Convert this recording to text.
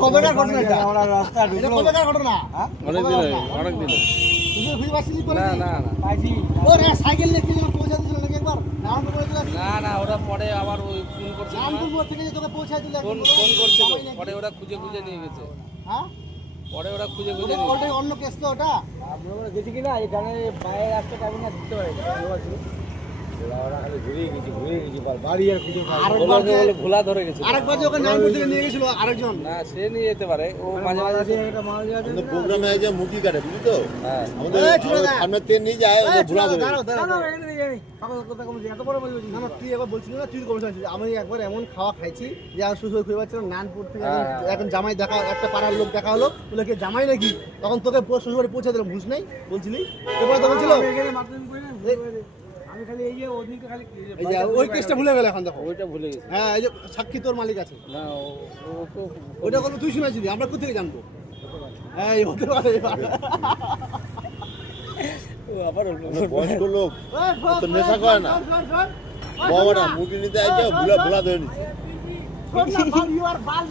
কবেকার ঘটনা এটা? আমরা রাস্তা এটা ঢুকলো কবেকার ঘটনা? হ্যাঁ অনেক দিন হয়ে অনেক দিন হয়ে। তুমি ঘুরে বাসলি করে না নি? না না পাইছি ও রে সাইকেল নিয়ে কি যেন পৌঁছা দিছিল নাকি একবার? নারায়ণপুর করে চলে আসলি? না না ওরা পরে আবার ওই ফোন করছিল না? নারায়ণপুর মোড় থেকে যে তোকে পৌঁছায় দিল ফোন একদম ফোন করছিল সবাই নাকি? পরে ওরা খুঁজে খুঁজে নিয়ে গেছে হ্যাঁ? পরে ওরা খুঁজে খুঁজে ওটা নিয়ে ওটাই অন্য কেস তো ওটা? আমরা গেছি কিনা এখানে বাইরের রাস্তাটা আমি না দিতে পারি ওরা খালি ঘুরিয়ে গেছি বাড়ি আর খুঁজে পাই না। আরেকবার বলে বলে ভোলা ধরে গেছে আরেকবার যে ওকে নারায়ণপুর থেকে নিয়ে গেছিল আরেকজন। না সে নিয়ে যেতে পারে ও মাঝে মাঝে একটা মাল আছে আমাদের প্রোগ্রামে যে মুটি কাটে বুঝলি তো হ্যাঁ আমাদের এই, চলে যা। সামনে তেল নিয়ে যায় এই, ওদের চুলা ভুলা দাঁড়াও, দেবে দাঁড়াও, না দাঁড়াও। এখানে যাই কথা বলছি এত বড় বলছি না, না, তুই একবার বলছিলি না তুই করেছিস আমি একবার এমন খাওয়া খাইছি যে আর শুধু খুঁজে পাচ্ছিলাম নানপুর থেকে এখন জামাই দেখা একটা পাড়ার লোক দেখা হলো বলে কি জামাই নাকি তখন তোকে শ্বশুরবাড়ি পৌঁছে দিলাম বুঝ নাই বলছিলি এরপরে তো বলছিল আমি এখানে মাত্র করি না আমি খালি এই যে ওদিকে খালি এই যে ওই কেসটা ভুলে গেল এখন দেখো ওইটা ভুলে গেছে হ্যাঁ এই যে সাক্ষী তোর মালিক আছে না ওকে ওইটা কোনো তুই শুনেছিলি আমরা কোথা থেকে জানবো হ্যাঁ এই হতে পারে আবার বয়স্ক লোক তো নেশা করে না বাবাটা মুটি নিতে আসছে ভুলা ভুলা ধরে নিচ্ছে ইউ আর বাল